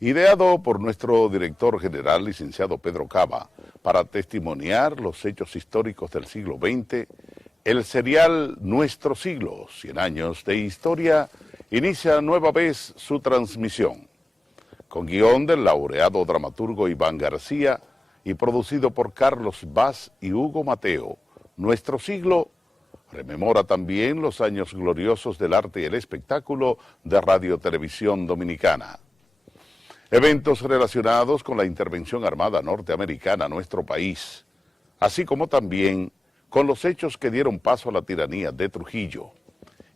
ideado por nuestro director general, licenciado Pedro Cava, para testimoniar los hechos históricos del siglo XX, el serial Nuestro Siglo, 100 años de historia, inicia nueva vez su transmisión. Con guión del laureado dramaturgo Iván García y producido por Carlos Vaz y Hugo Mateo, Nuestro Siglo rememora también los años gloriosos del arte y el espectáculo de Radio Televisión Dominicana. Eventos relacionados con la intervención armada norteamericana a nuestro país, así como también con los hechos que dieron paso a la tiranía de Trujillo,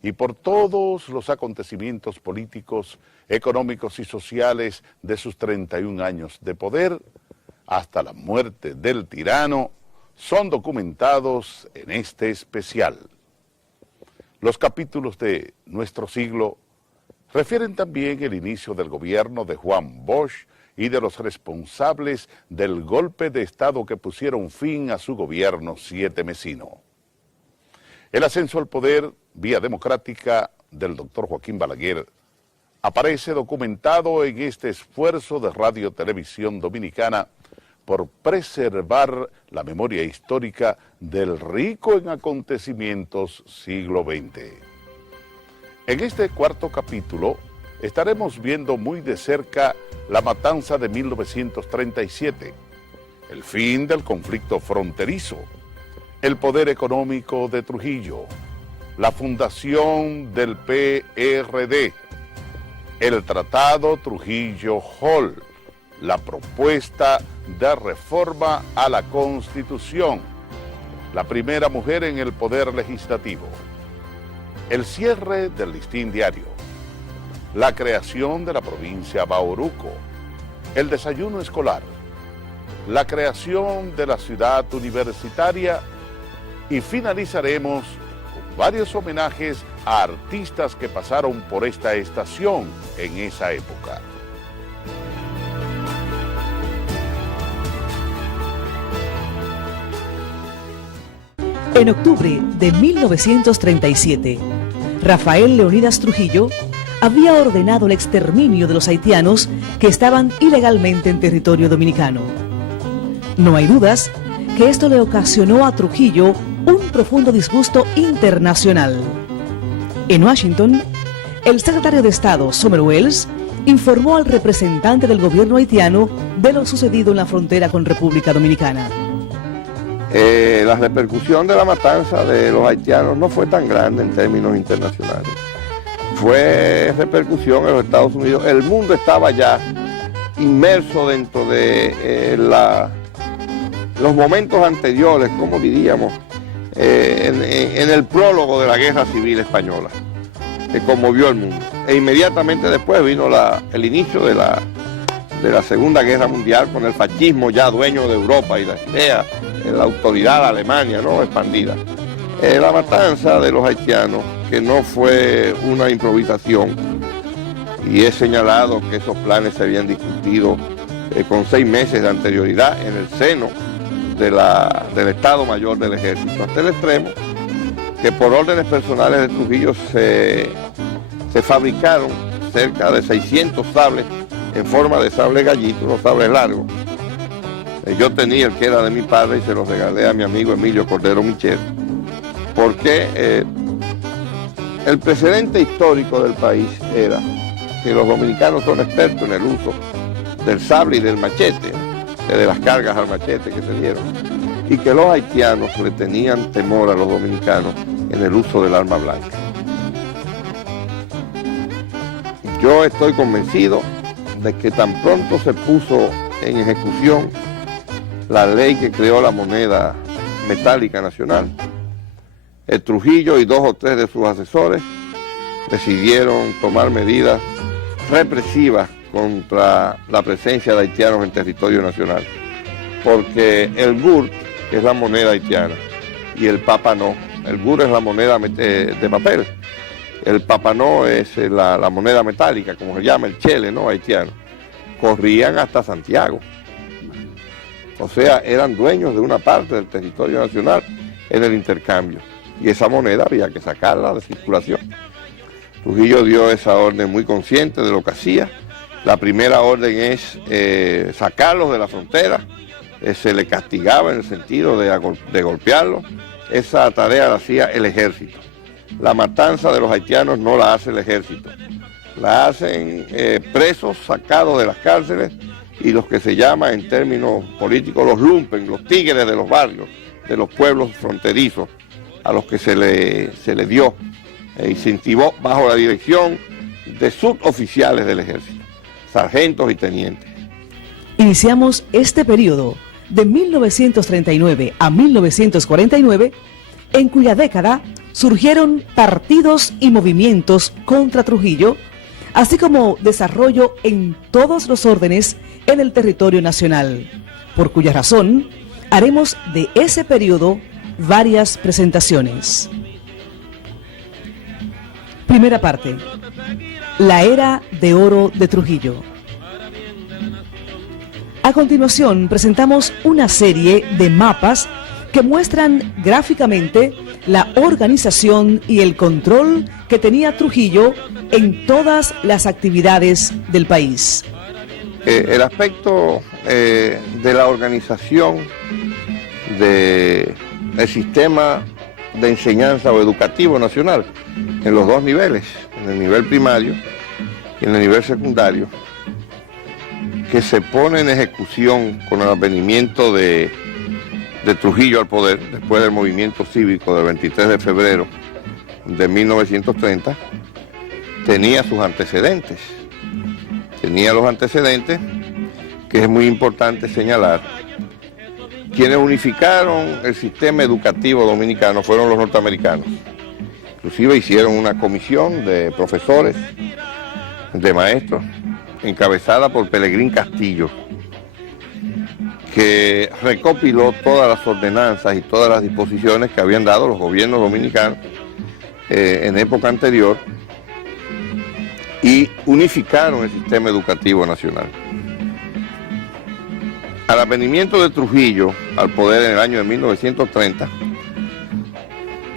y por todos los acontecimientos políticos, económicos y sociales de sus 31 años de poder, hasta la muerte del tirano, son documentados en este especial. Los capítulos de Nuestro Siglo refieren también el inicio del gobierno de Juan Bosch y de los responsables del golpe de Estado que pusieron fin a su gobierno sietemesino. El ascenso al poder vía democrática del doctor Joaquín Balaguer aparece documentado en este esfuerzo de Radio Televisión Dominicana por preservar la memoria histórica del rico en acontecimientos siglo XX. En este cuarto capítulo estaremos viendo muy de cerca la matanza de 1937, el fin del conflicto fronterizo, el poder económico de Trujillo, la fundación del PRD, el Tratado Trujillo-Hall, la propuesta de reforma a la Constitución, la primera mujer en el poder legislativo, el cierre del Listín Diario, la creación de la provincia Bauruco, el desayuno escolar, la creación de la ciudad universitaria y finalizaremos con varios homenajes a artistas que pasaron por esta estación en esa época. En octubre de 1937, Rafael Leonidas Trujillo había ordenado el exterminio de los haitianos que estaban ilegalmente en territorio dominicano. No hay dudas que esto le ocasionó a Trujillo un profundo disgusto internacional. En Washington, el secretario de Estado, Sumner Welles, informó al representante del gobierno haitiano de lo sucedido en la frontera con República Dominicana. La repercusión de la matanza de los haitianos no fue tan grande en términos internacionales. Fue repercusión en los Estados Unidos. El mundo estaba ya inmerso dentro de los momentos anteriores, como diríamos, en el prólogo de la Guerra Civil Española, que conmovió al mundo. E inmediatamente después vino el inicio de la Segunda Guerra Mundial, con el fascismo ya dueño de Europa y la idea, la autoridad de Alemania, ¿no?, expandida. La matanza de los haitianos, que no fue una improvisación, y he señalado que esos planes se habían discutido con 6 meses de anterioridad en el seno del Estado Mayor del Ejército, hasta el extremo que por órdenes personales de Trujillo se fabricaron cerca de 600 sables en forma de sable gallito, unos sables largos. Yo tenía el que era de mi padre y se lo regalé a mi amigo Emilio Cordero Michel, porque el precedente histórico del país era que los dominicanos son expertos en el uso del sable y del machete, de las cargas al machete que se dieron, y que los haitianos le tenían temor a los dominicanos en el uso del arma blanca. Yo estoy convencido de que tan pronto se puso en ejecución la ley que creó la moneda metálica nacional, el Trujillo y 2 o 3 de sus asesores decidieron tomar medidas represivas contra la presencia de haitianos en territorio nacional, porque el GUR, que es la moneda haitiana, y el papanó, el GUR es la moneda de papel, el papanó es la moneda metálica, como se llama, el chele, ¿no?, haitiano, corrían hasta Santiago. O sea, eran dueños de una parte del territorio nacional en el intercambio. Y esa moneda había que sacarla de circulación. Trujillo dio esa orden muy consciente de lo que hacía La primera orden es sacarlos de la frontera, se le castigaba en el sentido de golpearlos. Esa tarea la hacía el ejército. La matanza de los haitianos no la hace el ejército, la hacen presos sacados de las cárceles y los que se llaman en términos políticos los lumpen, los tigres de los barrios, de los pueblos fronterizos, a los que se le dio, incentivó bajo la dirección de suboficiales del ejército, sargentos y tenientes. Iniciamos este periodo de 1939 a 1949, en cuya década surgieron partidos y movimientos contra Trujillo, así como desarrollo en todos los órdenes en el territorio nacional, por cuya razón haremos de ese periodo varias presentaciones. Primera parte: la era de oro de Trujillo. A continuación presentamos una serie de mapas que muestran gráficamente la organización y el control que tenía Trujillo en todas las actividades del país. El aspecto de la organización del sistema de enseñanza o educativo nacional en los dos niveles, en el nivel primario y en el nivel secundario, que se pone en ejecución con el advenimiento de Trujillo al poder, después del movimiento cívico del 23 de febrero de 1930, tenía sus antecedentes. Tenía los antecedentes que es muy importante señalar. Quienes unificaron el sistema educativo dominicano fueron los norteamericanos. Inclusive hicieron una comisión de profesores, de maestros, encabezada por Pelegrín Castillo, que recopiló todas las ordenanzas y todas las disposiciones que habían dado los gobiernos dominicanos en época anterior y unificaron el sistema educativo nacional. Al advenimiento de Trujillo al poder en el año de 1930,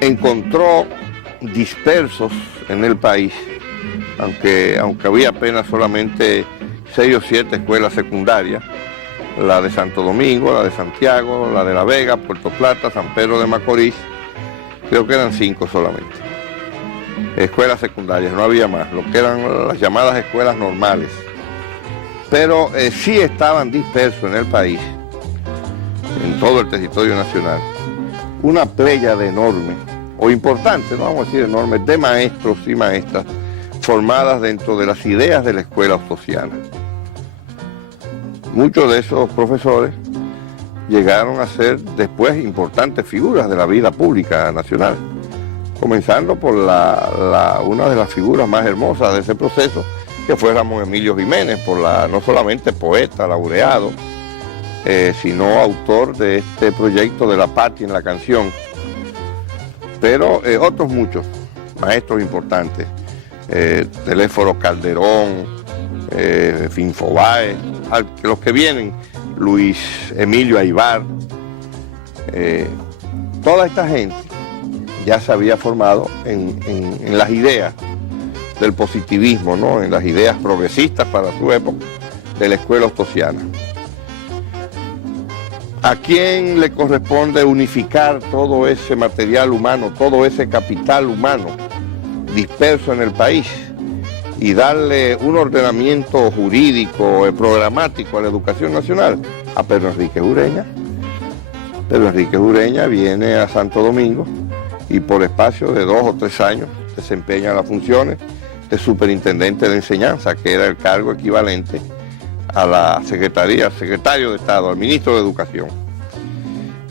encontró dispersos en el país, aunque había apenas solamente 6 o 7 escuelas secundarias, la de Santo Domingo, la de Santiago, la de La Vega, Puerto Plata, San Pedro de Macorís, creo que eran 5 solamente. Escuelas secundarias, no había más, lo que eran las llamadas escuelas normales. Pero sí estaban dispersos en el país, en todo el territorio nacional, una pléyade enorme, o importante, no vamos a decir enorme, de maestros y maestras formadas dentro de las ideas de la escuela ostosiana. Muchos de esos profesores llegaron a ser después importantes figuras de la vida pública nacional, comenzando por una de las figuras más hermosas de ese proceso, que fue Ramón Emilio Jiménez, no solamente poeta, laureado, sino autor de este proyecto de la patria en la canción, pero otros muchos maestros importantes, Teléforo Calderón, Finfobae, los que vienen, Luis Emilio Aybar, toda esta gente ya se había formado en las ideas del positivismo, ¿no? En las ideas progresistas para su época de la escuela ostosiana. ¿A quién le corresponde unificar todo ese material humano, todo ese capital humano disperso en el país y darle un ordenamiento jurídico, programático a la educación nacional? A Pedro Enrique Ureña. Pedro Enrique Ureña viene a Santo Domingo y por espacio de 2 o 3 años desempeña las funciones de superintendente de enseñanza, que era el cargo equivalente a la secretaría, al secretario de Estado, al ministro de Educación.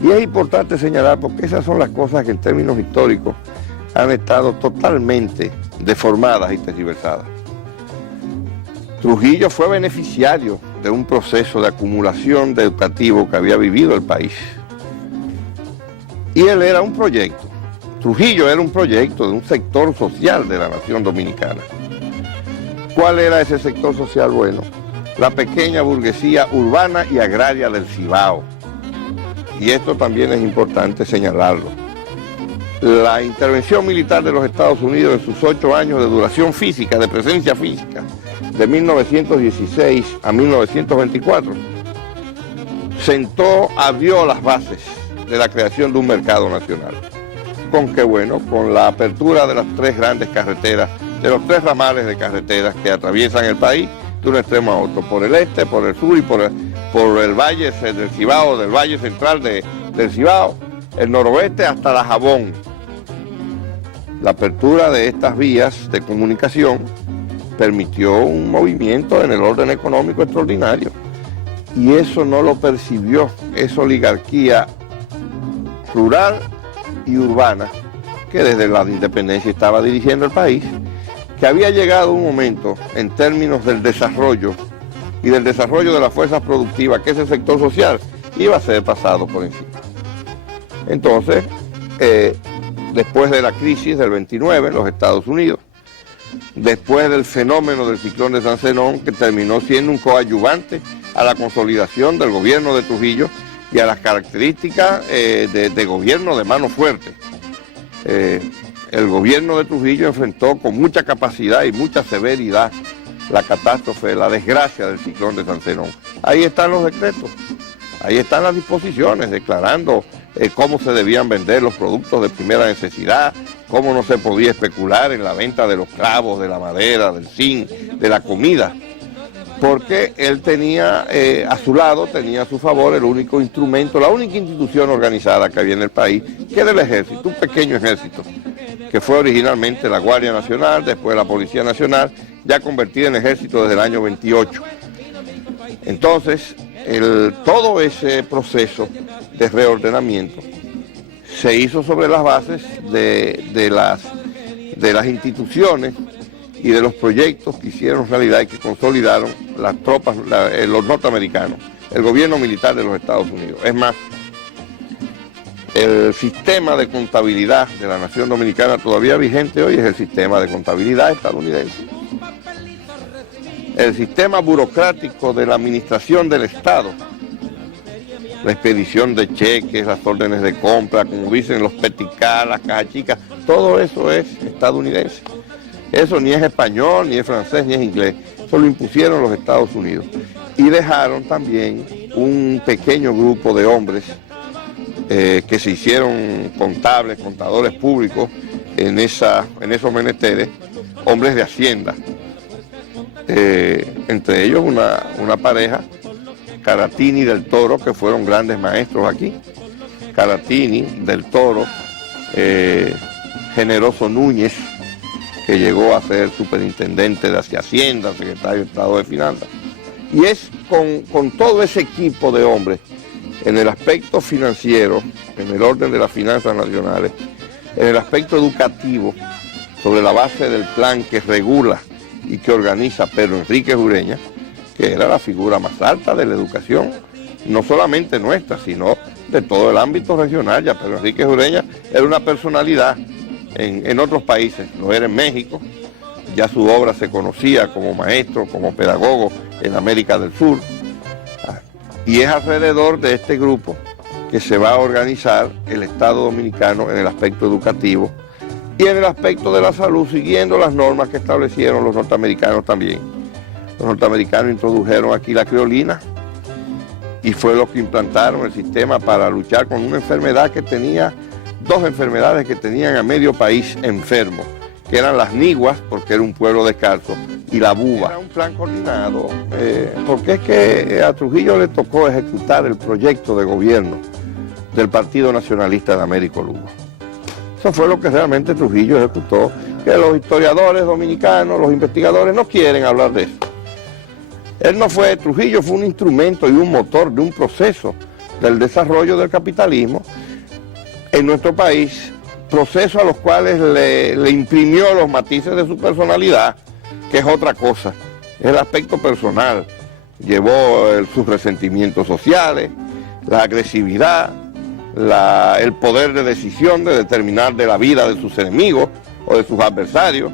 Y es importante señalar porque esas son las cosas que en términos históricos han estado totalmente deformadas y tergiversadas. Trujillo fue beneficiario de un proceso de acumulación de educativo que había vivido el país. Y él era un proyecto. Trujillo era un proyecto de un sector social de la nación dominicana. ¿Cuál era ese sector social? Bueno, la pequeña burguesía urbana y agraria del Cibao. Y esto también es importante señalarlo. La intervención militar de los Estados Unidos en sus 8 años de duración física, de presencia física, de 1916 a 1924, abrió las bases de la creación de un mercado nacional. ¿Con qué? Bueno, con la apertura de las 3 grandes carreteras, de los 3 ramales de carreteras que atraviesan el país de un extremo a otro, por el este, por el sur y por el valle del Cibao, del valle central del Cibao, el noroeste hasta la Jabón. La apertura de estas vías de comunicación permitió un movimiento en el orden económico extraordinario. Y eso no lo percibió esa oligarquía rural y urbana que desde la independencia estaba dirigiendo el país, que había llegado un momento en términos del desarrollo y del desarrollo de las fuerzas productivas, que ese sector social iba a ser pasado por encima. Entonces, después de la crisis del 29 en los Estados Unidos, después del fenómeno del ciclón de San Zenón, que terminó siendo un coadyuvante a la consolidación del gobierno de Trujillo y a las características de gobierno de mano fuerte. El gobierno de Trujillo enfrentó con mucha capacidad y mucha severidad la catástrofe, la desgracia del ciclón de San Zenón. Ahí están los decretos, ahí están las disposiciones declarando cómo se debían vender los productos de primera necesidad, cómo no se podía especular en la venta de los clavos, de la madera, del zinc, de la comida, porque él tenía a su lado, tenía a su favor el único instrumento, la única institución organizada que había en el país, que era el ejército, un pequeño ejército, que fue originalmente la Guardia Nacional, después la Policía Nacional, ya convertida en ejército desde el año 28. Entonces, todo ese proceso de reordenamiento se hizo sobre las bases de las instituciones y de los proyectos que hicieron realidad y que consolidaron las tropas, los norteamericanos, el gobierno militar de los Estados Unidos. Es más, el sistema de contabilidad de la nación dominicana todavía vigente hoy es el sistema de contabilidad estadounidense. El sistema burocrático de la administración del Estado, la expedición de cheques, las órdenes de compra, como dicen los peticas, las cajas chicas, todo eso es estadounidense. Eso ni es español, ni es francés, ni es inglés. Eso lo impusieron los Estados Unidos. Y dejaron también un pequeño grupo de hombres que se hicieron contables, contadores públicos en esos menesteres, hombres de Hacienda. Entre ellos una pareja, Caratini del Toro, que fueron grandes maestros aquí. Caratini del Toro, Generoso Núñez, que llegó a ser superintendente de Hacienda, secretario de Estado de Finanzas. Y es con todo ese equipo de hombres, en el aspecto financiero, en el orden de las finanzas nacionales, en el aspecto educativo, sobre la base del plan que regula y que organiza Pedro Enrique Ureña, que era la figura más alta de la educación, no solamente nuestra, sino de todo el ámbito regional. Ya Pedro Enrique Ureña era una personalidad en otros países, lo era en México, ya su obra se conocía como maestro, como pedagogo en América del Sur, y es alrededor de este grupo que se va a organizar el Estado Dominicano en el aspecto educativo y en el aspecto de la salud, siguiendo las normas que establecieron los norteamericanos también. Los norteamericanos introdujeron aquí la criolina y fue lo que implantaron el sistema para luchar con una enfermedad que tenía, 2 enfermedades que tenían a medio país enfermo, que eran las niguas, porque era un pueblo descalzo, y la buba. Era un plan coordinado, porque es que a Trujillo le tocó ejecutar el proyecto de gobierno del Partido Nacionalista de Américo Lugo. Eso fue lo que realmente Trujillo ejecutó, que los historiadores dominicanos, los investigadores no quieren hablar de eso. Trujillo fue un instrumento y un motor de un proceso del desarrollo del capitalismo en nuestro país, procesos a los cuales le imprimió los matices de su personalidad, que es otra cosa, es el aspecto personal. Llevó sus resentimientos sociales, la agresividad, el poder de decisión de determinar de la vida de sus enemigos o de sus adversarios,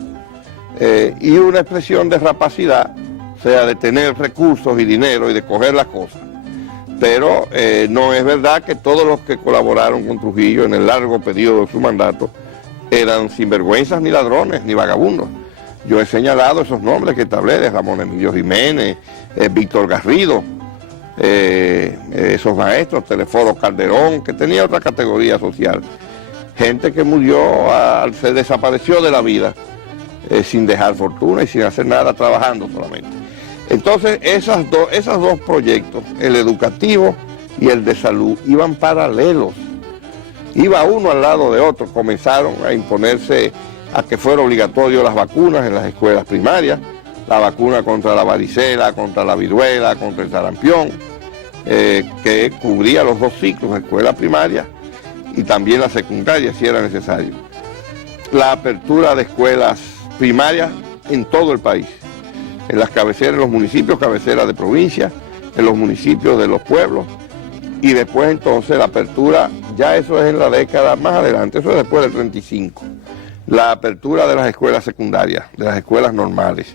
y una expresión de rapacidad, o sea, de tener recursos y dinero y de coger las cosas. Pero no es verdad que todos los que colaboraron con Trujillo en el largo periodo de su mandato eran sinvergüenzas, ni ladrones, ni vagabundos. Yo he señalado esos nombres que te hablé, de Ramón Emilio Jiménez, Víctor Garrido, esos maestros, Teleforo Calderón, que tenía otra categoría social. Gente que murió, se desapareció de la vida, sin dejar fortuna y sin hacer nada, trabajando solamente. Entonces, esos dos proyectos, el educativo y el de salud, iban paralelos. Iba uno al lado de otro. Comenzaron a imponerse a que fuera obligatorio las vacunas en las escuelas primarias, la vacuna contra la varicela, contra la viruela, contra el sarampión, que cubría los dos ciclos, la escuela primaria y también la secundaria, si era necesario. La apertura de escuelas primarias en todo el país, en las cabeceras, en los municipios cabeceras de provincia, en los municipios de los pueblos, y después entonces la apertura, ya eso es en la década más adelante, eso es después del 35, la apertura de las escuelas secundarias, de las escuelas normales,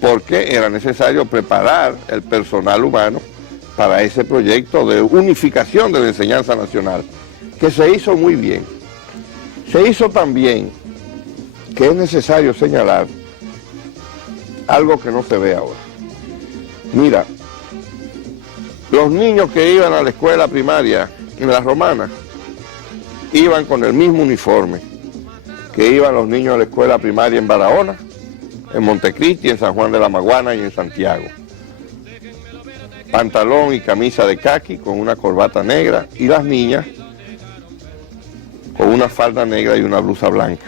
porque era necesario preparar el personal humano para ese proyecto de unificación de la enseñanza nacional, que se hizo muy bien. Se hizo también, que es necesario señalar, algo que no se ve ahora. Mira, los niños que iban a la escuela primaria en la Romana iban con el mismo uniforme que iban los niños a la escuela primaria en Barahona, en Montecristi, en San Juan de la Maguana y en Santiago. Pantalón y camisa de caqui con una corbata negra, y las niñas con una falda negra y una blusa blanca.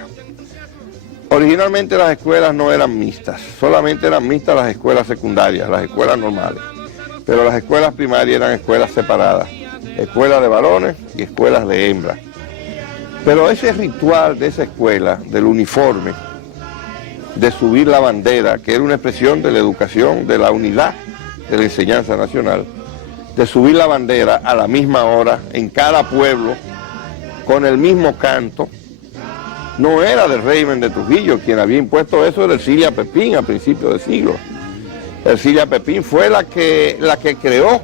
Originalmente las escuelas no eran mixtas, solamente eran mixtas las escuelas secundarias, las escuelas normales. Pero las escuelas primarias eran escuelas separadas, escuelas de varones y escuelas de hembras. Pero ese ritual de esa escuela, del uniforme, de subir la bandera, que era una expresión de la educación, de la unidad de la enseñanza nacional, de subir la bandera a la misma hora en cada pueblo, con el mismo canto, no era del régimen de Trujillo. Quien había impuesto eso era Ercilia Pepín a principios del siglo. Ercilia Pepín fue la que creó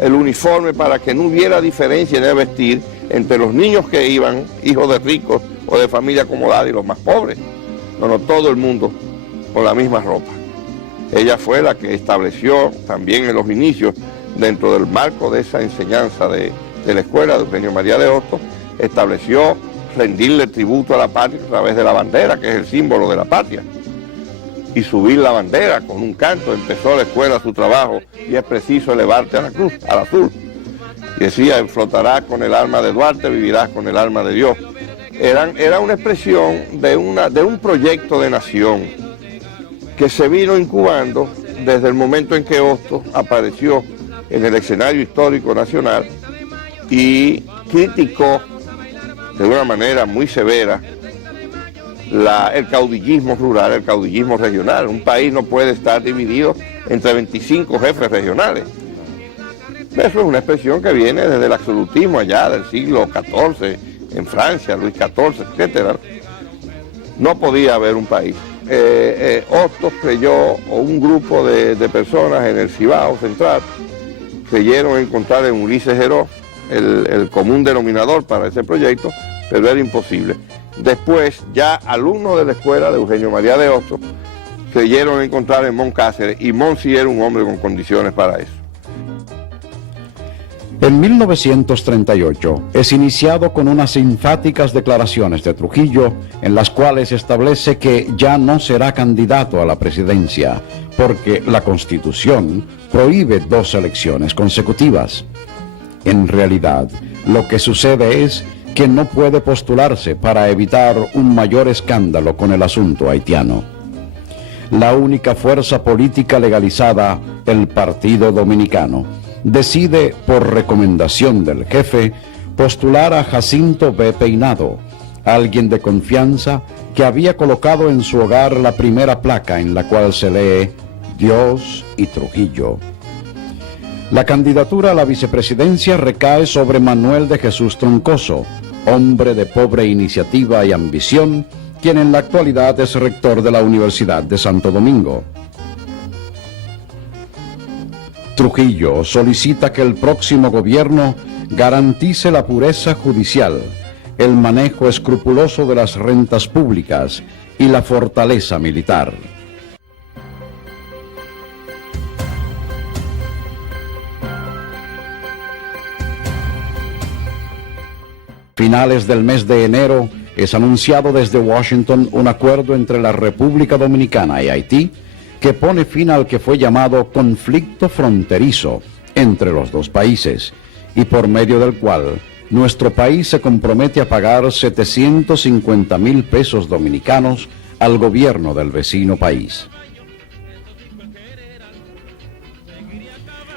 el uniforme para que no hubiera diferencia en el vestir entre los niños que iban, hijos de ricos o de familia acomodada, y los más pobres. No, todo el mundo con la misma ropa. Ella fue la que estableció también en los inicios, dentro del marco de esa enseñanza de la escuela de Eugenio María de Hostos, estableció rendirle tributo a la patria a través de la bandera, que es el símbolo de la patria, y subir la bandera con un canto. Empezó la escuela su trabajo, y es preciso elevarte a la cruz, al azul. Y decía, flotarás con el alma de Duarte, vivirás con el alma de Dios. Era una expresión de un proyecto de nación que se vino incubando desde el momento en que Hostos apareció en el escenario histórico nacional y criticó de una manera muy severa el caudillismo rural, el caudillismo regional. Un país no puede estar dividido entre 25 jefes regionales. Eso es una expresión que viene desde el absolutismo allá del siglo XIV, en Francia, Luis XIV, etc. No podía haber un país. Hostos creyó, o un grupo de personas en el Cibao Central, creyeron encontrar en Ulises Heró el común denominador para ese proyecto, pero era imposible. Después, ya alumnos de la escuela de Eugenio María de Hostos creyeron encontrar en Mon Cáceres, y Mon sí era un hombre con condiciones para eso. En 1938 es iniciado con unas enfáticas declaraciones de Trujillo en las cuales establece que ya no será candidato a la presidencia porque la Constitución prohíbe 2 elecciones consecutivas. En realidad, lo que sucede es que no puede postularse para evitar un mayor escándalo con el asunto haitiano. La única fuerza política legalizada, el Partido Dominicano, decide, por recomendación del jefe, postular a Jacinto B. Peinado, alguien de confianza que había colocado en su hogar la primera placa en la cual se lee Dios y Trujillo. La candidatura a la vicepresidencia recae sobre Manuel de Jesús Troncoso, hombre de pobre iniciativa y ambición, quien en la actualidad es rector de la Universidad de Santo Domingo. Trujillo solicita que el próximo gobierno garantice la pureza judicial, el manejo escrupuloso de las rentas públicas y la fortaleza militar. Finales del mes de enero es anunciado desde Washington un acuerdo entre la República Dominicana y Haití que pone fin al que fue llamado conflicto fronterizo entre los dos países y por medio del cual nuestro país se compromete a pagar 750,000 pesos dominicanos al gobierno del vecino país.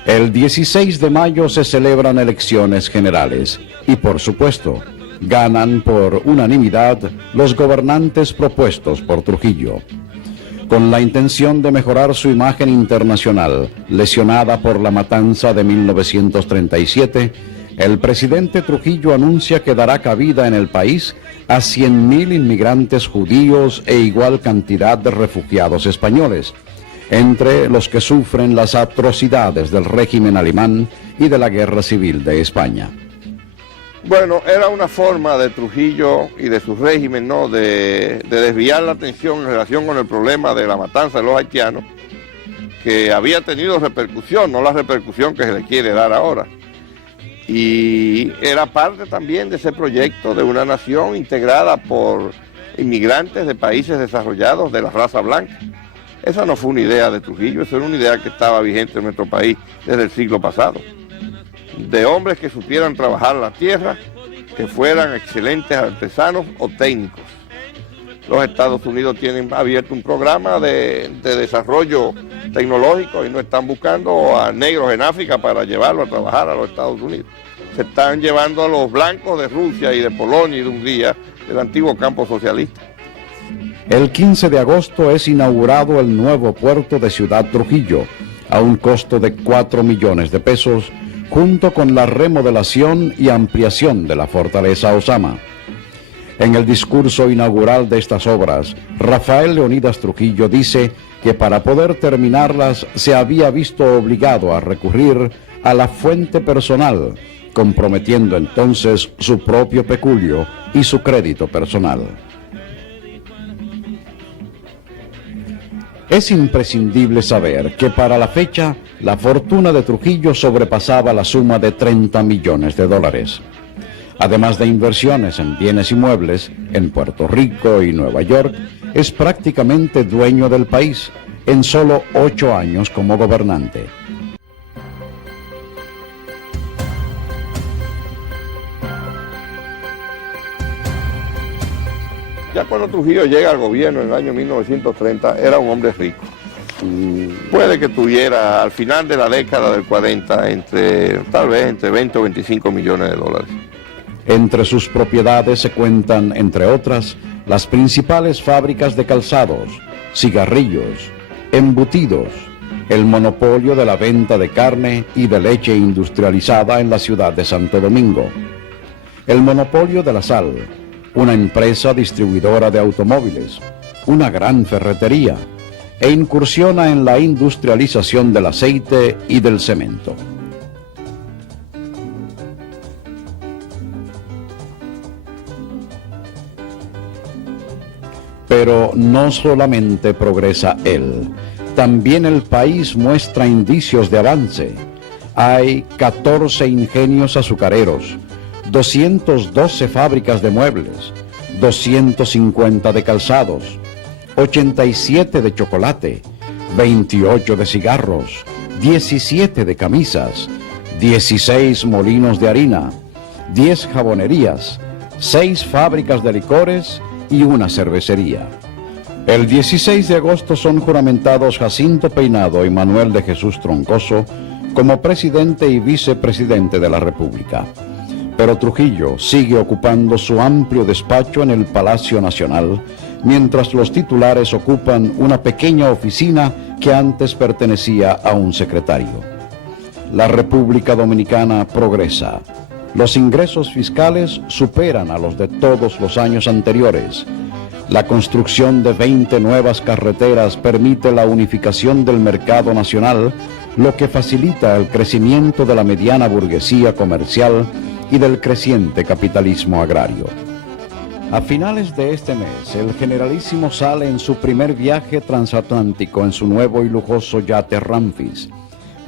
El 16 de mayo se celebran elecciones generales y, por supuesto, ganan por unanimidad los gobernantes propuestos por Trujillo. Con la intención de mejorar su imagen internacional, lesionada por la matanza de 1937, el presidente Trujillo anuncia que dará cabida en el país a 100,000 inmigrantes judíos e igual cantidad de refugiados españoles, entre los que sufren las atrocidades del régimen alemán y de la Guerra Civil de España. Bueno, era una forma de Trujillo y de su régimen, ¿no?, de desviar la atención en relación con el problema de la matanza de los haitianos, que había tenido repercusión, no la repercusión que se le quiere dar ahora. Y era parte también de ese proyecto de una nación integrada por inmigrantes de países desarrollados de la raza blanca. Esa no fue una idea de Trujillo, esa era una idea que estaba vigente en nuestro país desde el siglo pasado. De hombres que supieran trabajar la tierra, que fueran excelentes artesanos o técnicos. Los Estados Unidos tienen abierto un programa de desarrollo tecnológico y no están buscando a negros en África para llevarlos a trabajar a los Estados Unidos. Se están llevando a los blancos de Rusia y de Polonia y de Hungría, del antiguo campo socialista. El 15 de agosto es inaugurado el nuevo puerto de Ciudad Trujillo, a un costo de 4 millones de pesos, junto con la remodelación y ampliación de la fortaleza Osama. En el discurso inaugural de estas obras, Rafael Leonidas Trujillo dice que para poder terminarlas se había visto obligado a recurrir a la fuente personal, comprometiendo entonces su propio peculio y su crédito personal. Es imprescindible saber que para la fecha la fortuna de Trujillo sobrepasaba la suma de 30 millones de dólares. Además de inversiones en bienes y muebles en Puerto Rico y Nueva York, es prácticamente dueño del país en solo 8 años como gobernante. Ya cuando Trujillo llega al gobierno en el año 1930, era un hombre rico. Puede que tuviera al final de la década del 40 tal vez entre 20 o 25 millones de dólares. Entre sus propiedades se cuentan, entre otras, las principales fábricas de calzados, cigarrillos, embutidos, el monopolio de la venta de carne y de leche industrializada en la ciudad de Santo Domingo, el monopolio de la sal, una empresa distribuidora de automóviles, una gran ferretería, e incursiona en la industrialización del aceite y del cemento. Pero no solamente progresa él, también el país muestra indicios de avance. Hay 14 ingenios azucareros, 212 fábricas de muebles, 250 de calzados, 87 de chocolate, 28 de cigarros, 17 de camisas, 16 molinos de harina, 10 jabonerías, 6 fábricas de licores y una cervecería. El 16 de agosto son juramentados Jacinto Peinado y Manuel de Jesús Troncoso como presidente y vicepresidente de la República. Pero Trujillo sigue ocupando su amplio despacho en el Palacio Nacional, mientras los titulares ocupan una pequeña oficina que antes pertenecía a un secretario. La República Dominicana progresa. Los ingresos fiscales superan a los de todos los años anteriores. La construcción de 20 nuevas carreteras permite la unificación del mercado nacional, lo que facilita el crecimiento de la mediana burguesía comercial y del creciente capitalismo agrario. A finales de este mes, el generalísimo sale en su primer viaje transatlántico en su nuevo y lujoso yate Ramfis.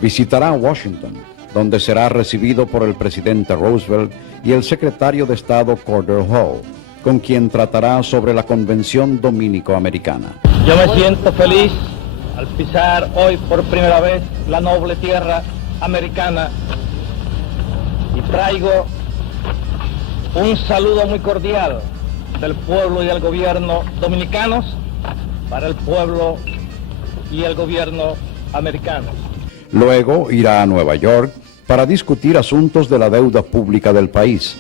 Visitará Washington, donde será recibido por el presidente Roosevelt y el secretario de Estado Cordell Hull, con quien tratará sobre la Convención Dominico-Americana. Yo me siento feliz al pisar hoy por primera vez la noble tierra americana y traigo un saludo muy cordial del pueblo y del gobierno dominicanos para el pueblo y el gobierno americano. Luego irá a Nueva York para discutir asuntos de la deuda pública del país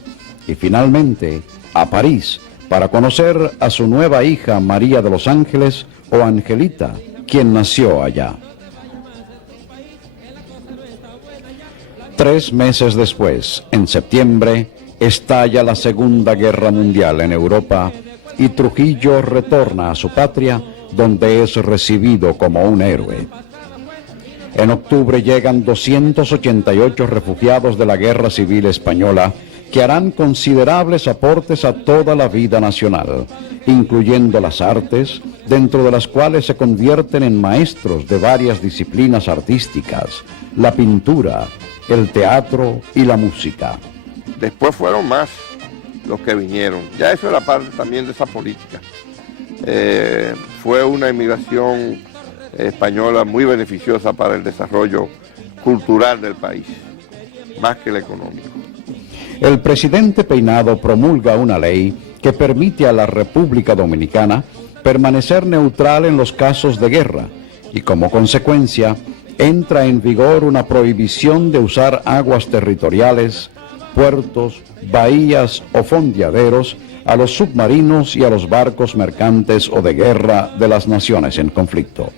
y finalmente a París para conocer a su nueva hija María de los Ángeles o Angelita, quien nació allá. 3 meses después, en septiembre, estalla la Segunda Guerra Mundial en Europa y Trujillo retorna a su patria, donde es recibido como un héroe. En octubre llegan 288 refugiados de la Guerra Civil Española que harán considerables aportes a toda la vida nacional, incluyendo las artes, dentro de las cuales se convierten en maestros de varias disciplinas artísticas, la pintura, el teatro y la música. Después fueron más los que vinieron. Ya eso era parte también de esa política. Fue una inmigración española muy beneficiosa para el desarrollo cultural del país, más que el económico. El presidente Peinado promulga una ley que permite a la República Dominicana permanecer neutral en los casos de guerra y como consecuencia entra en vigor una prohibición de usar aguas territoriales, puertos, bahías o fondeaderos a los submarinos y a los barcos mercantes o de guerra de las naciones en conflicto.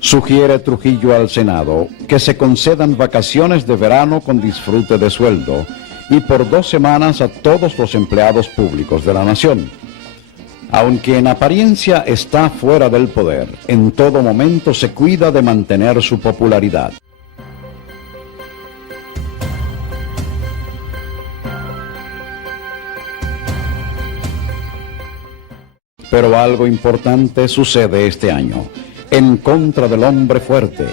Sugiere Trujillo al Senado que se concedan vacaciones de verano con disfrute de sueldo y por 2 semanas a todos los empleados públicos de la nación. Aunque en apariencia está fuera del poder, en todo momento se cuida de mantener su popularidad. Pero algo importante sucede este año. En contra del hombre fuerte,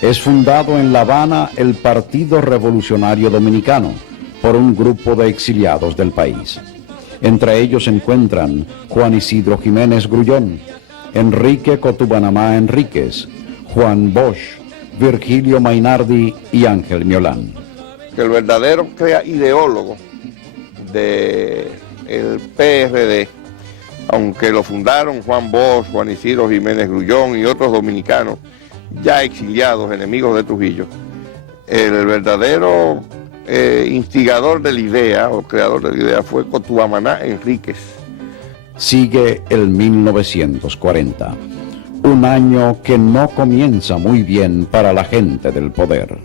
es fundado en La Habana el Partido Revolucionario Dominicano por un grupo de exiliados del país. Entre ellos se encuentran Juan Isidro Jiménez Grullón, Enrique Cotubanamá Enríquez, Juan Bosch, Virgilio Mainardi y Ángel Miolán. El verdadero ideólogo del PRD, aunque lo fundaron Juan Bosch, Juan Isidro Jiménez Grullón y otros dominicanos ya exiliados, enemigos de Trujillo, el verdadero instigador de la idea o creador de la idea fue Cotubanamá Enríquez. Sigue el 1940, un año que no comienza muy bien para la gente del poder.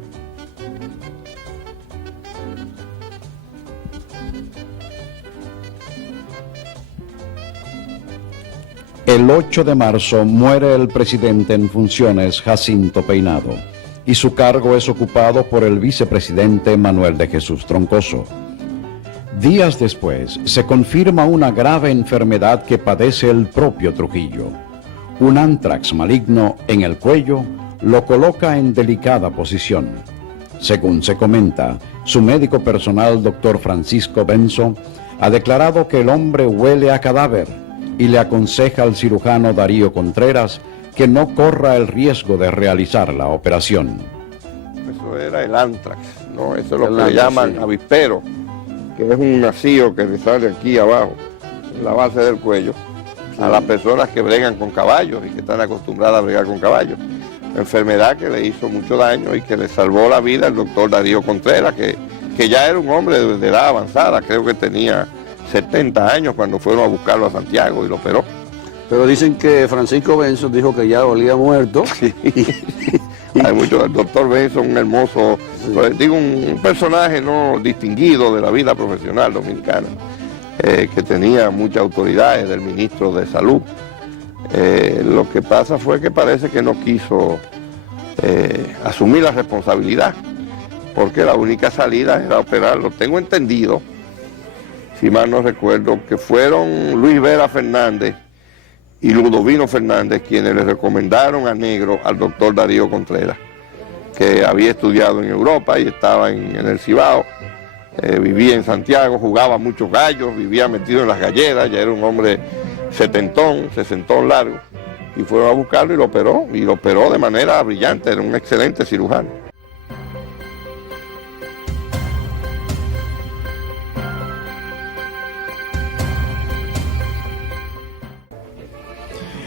El 8 de marzo muere el presidente en funciones Jacinto Peinado y su cargo es ocupado por el vicepresidente Manuel de Jesús Troncoso. Días después se confirma una grave enfermedad que padece el propio Trujillo. Un antrax maligno en el cuello lo coloca en delicada posición. Según se comenta, su médico personal, doctor Francisco Benzo, ha declarado que el hombre huele a cadáver y le aconseja al cirujano Darío Contreras que no corra el riesgo de realizar la operación. Eso era el antrax, ¿no? Eso es lo que le llaman avispero, que es un nacido que le sale aquí abajo, en la base del cuello, a las personas que bregan con caballos y que están acostumbradas a bregar con caballos. Enfermedad que le hizo mucho daño y que le salvó la vida al doctor Darío Contreras, que ya era un hombre de edad avanzada, creo que tenía 70 años cuando fueron a buscarlo a Santiago y lo operó. Pero dicen que Francisco Benzo dijo que ya olía muerto. Sí. Hay mucho, el doctor Benzo, un hermoso, digo, un personaje no distinguido de la vida profesional dominicana, que tenía mucha autoridad, del ministro de Salud. Lo que pasa fue que parece que no quiso asumir la responsabilidad porque la única salida era operarlo. Tengo entendido, si mal no recuerdo, que fueron Luis Vera Fernández y Ludovino Fernández quienes le recomendaron a Negro al doctor Darío Contreras, que había estudiado en Europa y estaba en el Cibao, vivía en Santiago, jugaba muchos gallos, vivía metido en las galleras, ya era un hombre sesentón largo, y fueron a buscarlo y lo operó de manera brillante, era un excelente cirujano.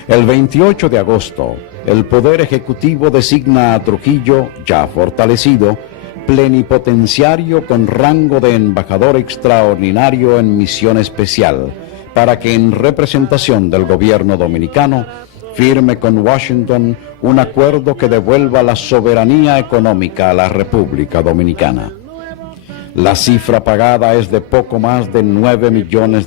El 28 de agosto, el Poder Ejecutivo designa a Trujillo, ya fortalecido, plenipotenciario con rango de embajador extraordinario en misión especial, para que en representación del gobierno dominicano firme con Washington un acuerdo que devuelva la soberanía económica a la República Dominicana. La cifra pagada es de poco más de $9 millones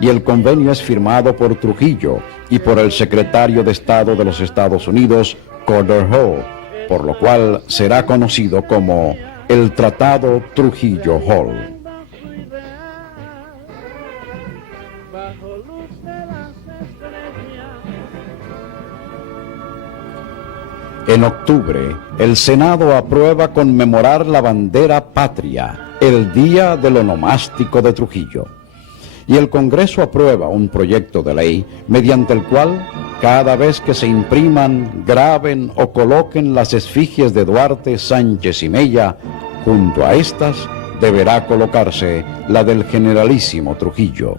y el convenio es firmado por Trujillo y por el secretario de Estado de los Estados Unidos, Carter Hall, por lo cual será conocido como el Tratado Trujillo-Hall. En octubre, el Senado aprueba conmemorar la bandera patria, el Día del Onomástico de Trujillo. Y el Congreso aprueba un proyecto de ley mediante el cual, cada vez que se impriman, graben o coloquen las esfigies de Duarte, Sánchez y Mella, junto a estas deberá colocarse la del generalísimo Trujillo.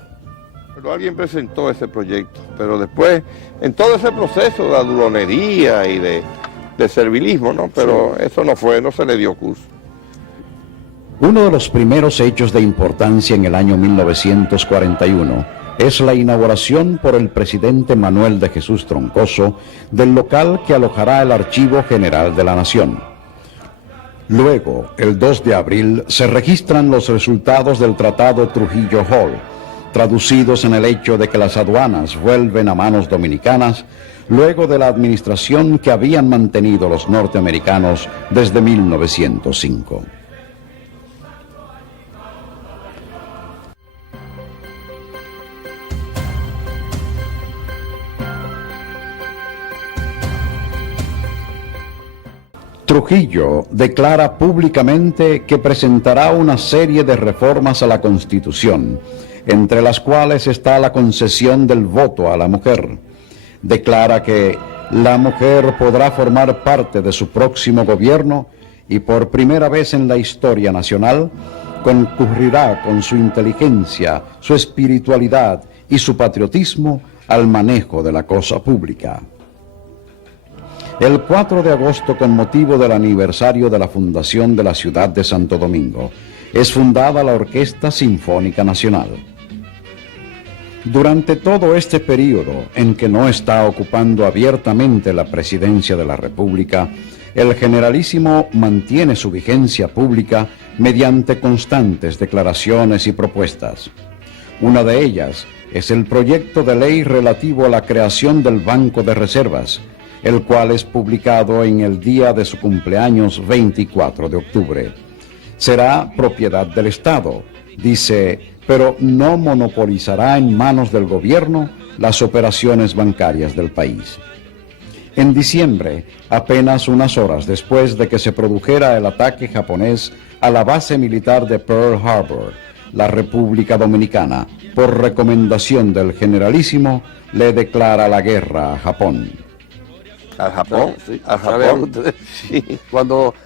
Pero alguien presentó ese proyecto, pero después, en todo ese proceso de adulonería y de servilismo, ¿no? Pero eso no se le dio curso. Uno de los primeros hechos de importancia en el año 1941 es la inauguración por el presidente Manuel de Jesús Troncoso del local que alojará el Archivo General de la Nación. Luego, el 2 de abril, se registran los resultados del Tratado Trujillo-Hall, traducidos en el hecho de que las aduanas vuelven a manos dominicanas luego de la administración que habían mantenido los norteamericanos desde 1905. Trujillo declara públicamente que presentará una serie de reformas a la Constitución, entre las cuales está la concesión del voto a la mujer. Declara que la mujer podrá formar parte de su próximo gobierno y por primera vez en la historia nacional concurrirá con su inteligencia, su espiritualidad y su patriotismo al manejo de la cosa pública. El 4 de agosto, con motivo del aniversario de la fundación de la ciudad de Santo Domingo, es fundada la Orquesta Sinfónica Nacional. Durante todo este periodo en que no está ocupando abiertamente la presidencia de la República, el generalísimo mantiene su vigencia pública mediante constantes declaraciones y propuestas. Una de ellas es el proyecto de ley relativo a la creación del Banco de Reservas, el cual es publicado en el día de su cumpleaños 24 de octubre. Será propiedad del Estado, dice, pero no monopolizará en manos del gobierno las operaciones bancarias del país. En diciembre, apenas unas horas después de que se produjera el ataque japonés a la base militar de Pearl Harbor, la República Dominicana, por recomendación del generalísimo, le declara la guerra a Japón. ¿Al Japón? Sí, ¿Al Japón? Sí.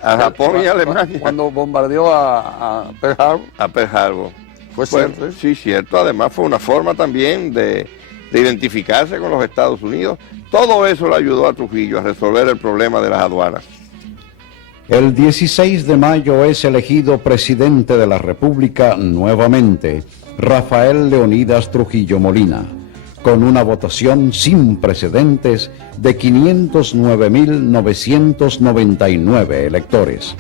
A Japón y Alemania. Cuando bombardeó a Pearl Harbor. A Pearl Harbor. Fue cierto. Sí, cierto. Además fue una forma también de identificarse con los Estados Unidos. Todo eso le ayudó a Trujillo a resolver el problema de las aduanas. El 16 de mayo es elegido presidente de la República nuevamente, Rafael Leonidas Trujillo Molina, con una votación sin precedentes de 509.999 electores.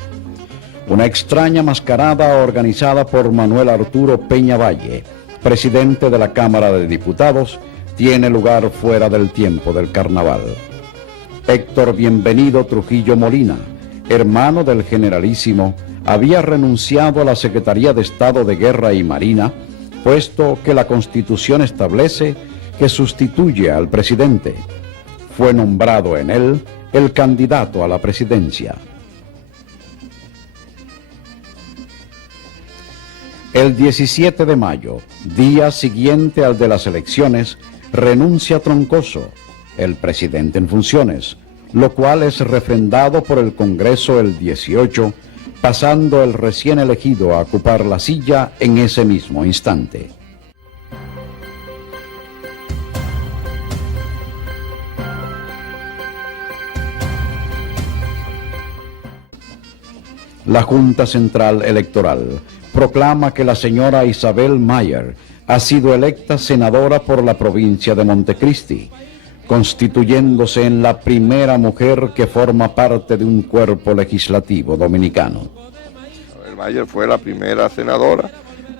Una extraña mascarada organizada por Manuel Arturo Peña Valle, presidente de la Cámara de Diputados, tiene lugar fuera del tiempo del carnaval. Héctor Bienvenido Trujillo Molina, hermano del generalísimo, había renunciado a la Secretaría de Estado de Guerra y Marina, puesto que la Constitución establece que sustituye al presidente. Fue nombrado en él el candidato a la presidencia. El 17 de mayo, día siguiente al de las elecciones, renuncia Troncoso, el presidente en funciones, lo cual es refrendado por el Congreso el 18, pasando el recién elegido a ocupar la silla en ese mismo instante. La Junta Central Electoral proclama que la señora Isabel Mayer ha sido electa senadora por la provincia de Montecristi, constituyéndose en la primera mujer que forma parte de un cuerpo legislativo dominicano. Isabel Mayer fue la primera senadora,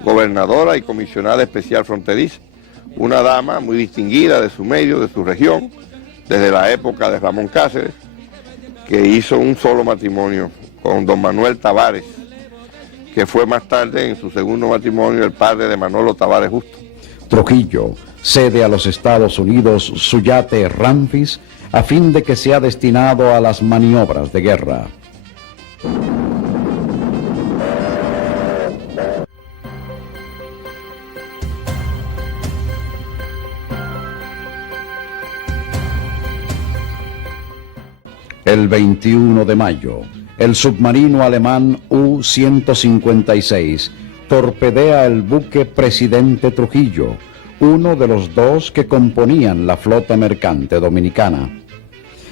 gobernadora y comisionada especial fronteriza, una dama muy distinguida de su medio, de su región, desde la época de Ramón Cáceres, que hizo un solo matrimonio con don Manuel Tavares, que fue más tarde en su segundo matrimonio el padre de Manolo Tavares Justo. Trujillo cede a los Estados Unidos su yate Ramfis a fin de que sea destinado a las maniobras de guerra. El 21 de mayo, el submarino alemán U-156 torpedea el buque Presidente Trujillo, uno de los dos que componían la flota mercante dominicana.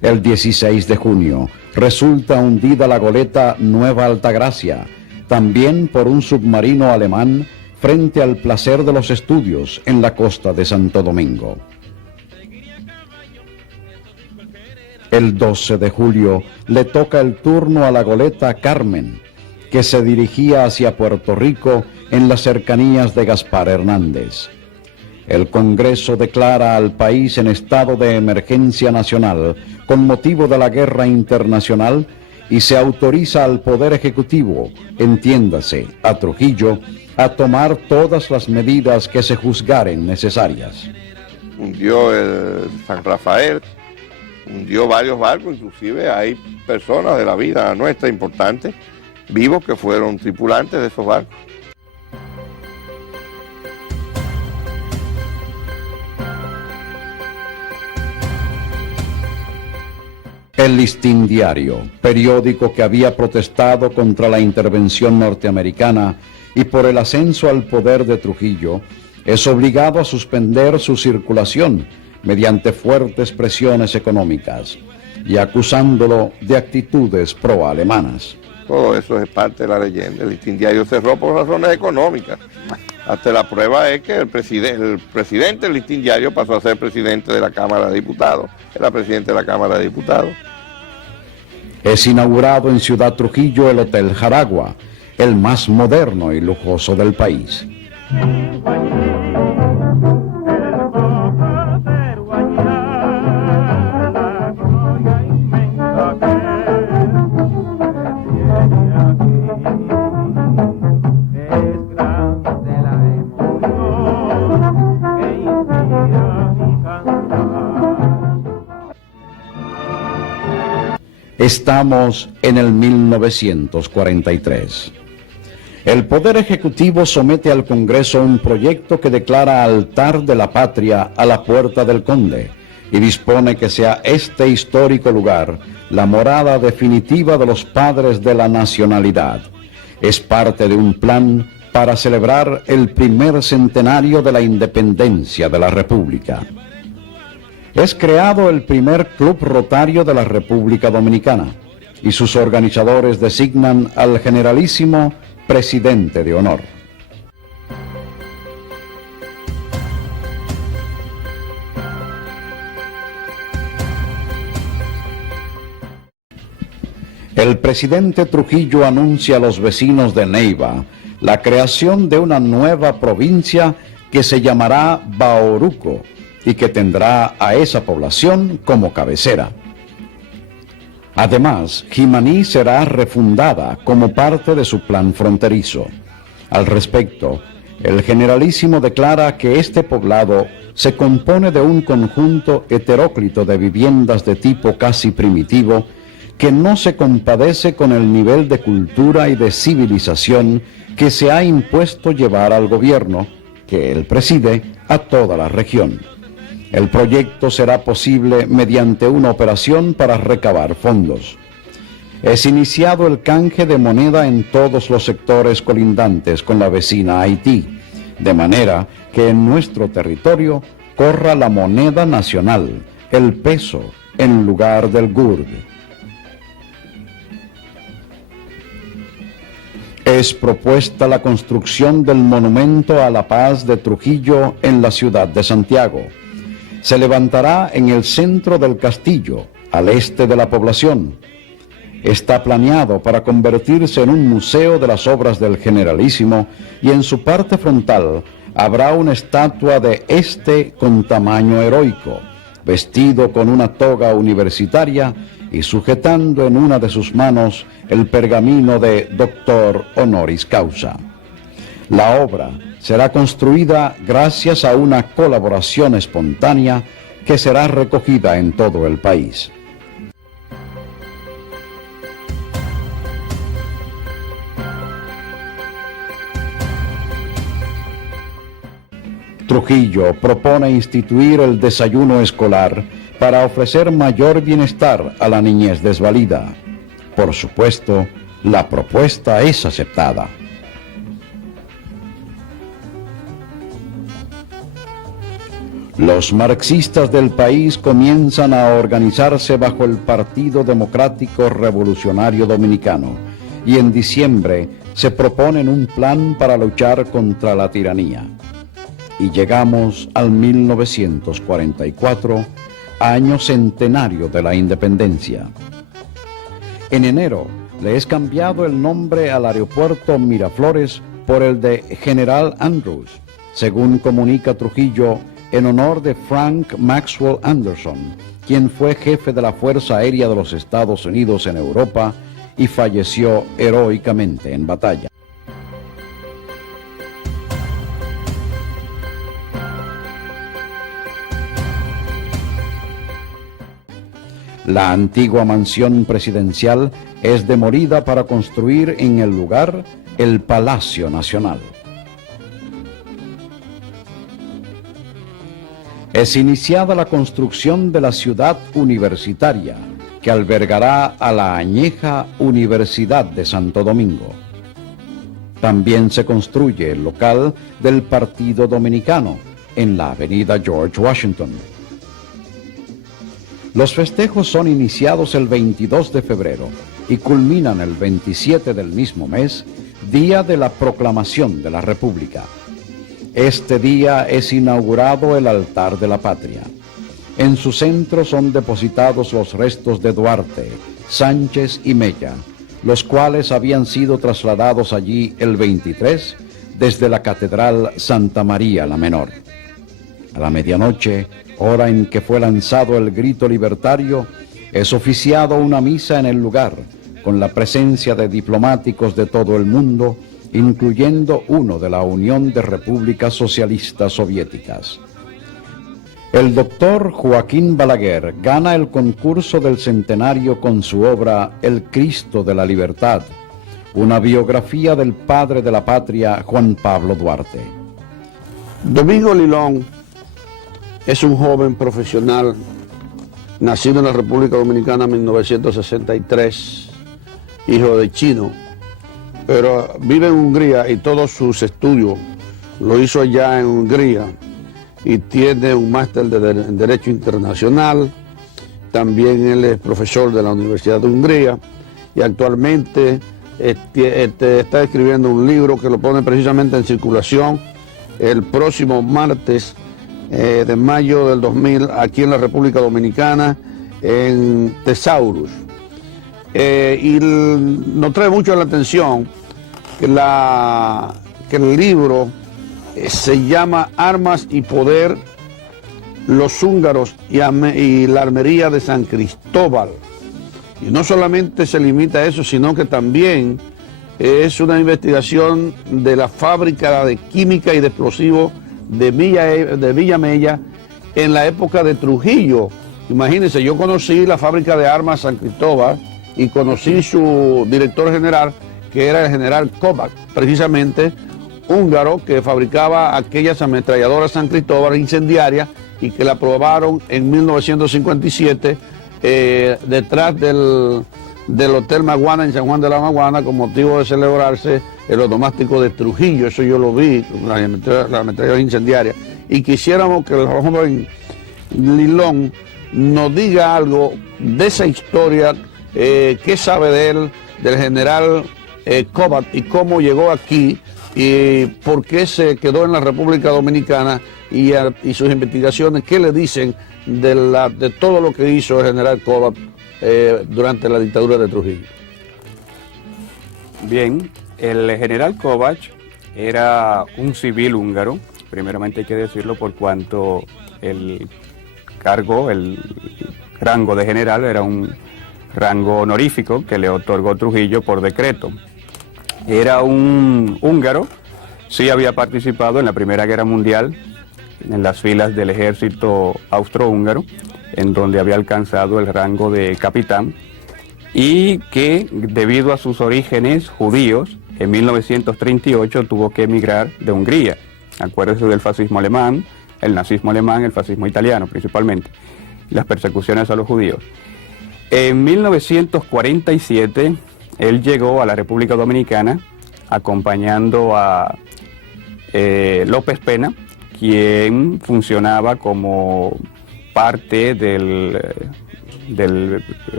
El 16 de junio resulta hundida la goleta Nueva Altagracia, también por un submarino alemán frente al Placer de los Estudios en la costa de Santo Domingo. El 12 de julio le toca el turno a la goleta Carmen, que se dirigía hacia Puerto Rico en las cercanías de Gaspar Hernández. El Congreso declara al país en estado de emergencia nacional con motivo de la guerra internacional y se autoriza al Poder Ejecutivo, entiéndase, a Trujillo, a tomar todas las medidas que se juzgaren necesarias. Hundió el San Rafael, hundió varios barcos, inclusive hay personas de la vida nuestra importantes, vivos, que fueron tripulantes de esos barcos. El Listín Diario, periódico que había protestado contra la intervención norteamericana y por el ascenso al poder de Trujillo, es obligado a suspender su circulación mediante fuertes presiones económicas y acusándolo de actitudes pro-alemanas. Todo eso es parte de la leyenda. El Listín Diario cerró por razones económicas. Hasta la prueba es que el presidente del Listín Diario pasó a ser presidente de la Cámara de Diputados. Era presidente de la Cámara de Diputados. Es inaugurado en Ciudad Trujillo el Hotel Jaragua, el más moderno y lujoso del país. Estamos en el 1943. El Poder Ejecutivo somete al Congreso un proyecto que declara altar de la patria a la Puerta del Conde y dispone que sea este histórico lugar la morada definitiva de los padres de la nacionalidad. Es parte de un plan para celebrar el primer centenario de la independencia de la República. Es creado el primer club rotario de la República Dominicana y sus organizadores designan al generalísimo presidente de honor. El presidente Trujillo anuncia a los vecinos de Neiva la creación de una nueva provincia que se llamará Bauruco y que tendrá a esa población como cabecera. Además, Jimaní será refundada como parte de su plan fronterizo. Al respecto, el Generalísimo declara que este poblado se compone de un conjunto heteróclito de viviendas de tipo casi primitivo que no se compadece con el nivel de cultura y de civilización que se ha impuesto llevar al gobierno, que él preside, a toda la región. El proyecto será posible mediante una operación para recabar fondos. Es iniciado el canje de moneda en todos los sectores colindantes con la vecina Haití, de manera que en nuestro territorio corra la moneda nacional, el peso, en lugar del gurd. Es propuesta la construcción del Monumento a la Paz de Trujillo en la ciudad de Santiago. Se levantará en el centro del castillo, al este de la población. Está planeado para convertirse en un museo de las obras del Generalísimo y en su parte frontal habrá una estatua de este con tamaño heroico, vestido con una toga universitaria y sujetando en una de sus manos el pergamino de Doctor Honoris Causa. La obra será construida gracias a una colaboración espontánea que será recogida en todo el país. Trujillo propone instituir el desayuno escolar para ofrecer mayor bienestar a la niñez desvalida. Por supuesto, la propuesta es aceptada. Los marxistas del país comienzan a organizarse bajo el Partido Democrático Revolucionario Dominicano y en diciembre se proponen un plan para luchar contra la tiranía. Y llegamos al 1944, año centenario de la independencia. En enero le es cambiado el nombre al aeropuerto Miraflores por el de General Andrews, según comunica Trujillo, en honor de Frank Maxwell Anderson, quien fue jefe de la Fuerza Aérea de los Estados Unidos en Europa y falleció heroicamente en batalla. La antigua mansión presidencial es demolida para construir en el lugar el Palacio Nacional. Es iniciada la construcción de la ciudad universitaria, que albergará a la añeja Universidad de Santo Domingo. También se construye el local del Partido Dominicano en la avenida George Washington. Los festejos son iniciados el 22 de febrero y culminan el 27 del mismo mes, día de la proclamación de la República. Este día es inaugurado el altar de la patria. En su centro son depositados los restos de Duarte, Sánchez y Mella, los cuales habían sido trasladados allí el 23 desde la Catedral Santa María la Menor. A la medianoche, hora en que fue lanzado el grito libertario, es oficiado una misa en el lugar, con la presencia de diplomáticos de todo el mundo, incluyendo uno de la Unión de Repúblicas Socialistas Soviéticas. El doctor Joaquín Balaguer gana el concurso del centenario con su obra El Cristo de la Libertad, una biografía del padre de la patria, Juan Pablo Duarte. Domingo Lilón es un joven profesional nacido en la República Dominicana en 1963, hijo de chino, pero vive en Hungría y todos sus estudios lo hizo allá en Hungría y tiene un máster en Derecho Internacional. También él es profesor de la Universidad de Hungría y actualmente está escribiendo un libro que lo pone precisamente en circulación el próximo martes de mayo del 2000 aquí en la República Dominicana, en Tesaurus. Y nos trae mucho la atención que el libro se llama Armas y Poder, los húngaros y la armería de San Cristóbal. Y no solamente se limita a eso, sino que también es una investigación de la fábrica de química y de explosivos de Villa Mella en la época de Trujillo. Imagínense, yo conocí la fábrica de armas San Cristóbal y conocí su director general, que era el general Kovacs, precisamente húngaro, que fabricaba aquellas ametralladoras San Cristóbal incendiarias y que la probaron en 1957 detrás del Hotel Maguana en San Juan de la Maguana con motivo de celebrarse el onomástico de Trujillo. Eso yo lo vi, las ametralladoras incendiarias. Y quisiéramos que el joven Lilón nos diga algo de esa historia, qué sabe de él, del general Kovacs, y cómo llegó aquí y por qué se quedó en la República Dominicana y sus investigaciones, qué le dicen de todo lo que hizo el general Kovacs durante la dictadura de Trujillo. Bien, el general Kovacs era un civil húngaro, primeramente hay que decirlo, por cuanto el cargo, el rango de general era un rango honorífico que le otorgó Trujillo por decreto. Era un húngaro, sí había participado en la Primera Guerra Mundial en las filas del ejército austrohúngaro, en donde había alcanzado el rango de capitán, y que debido a sus orígenes judíos, en 1938 tuvo que emigrar de Hungría. Acuérdense del fascismo alemán, el nazismo alemán, el fascismo italiano principalmente, las persecuciones a los judíos. En 1947 él llegó a la República Dominicana acompañando a López Pena, quien funcionaba como parte del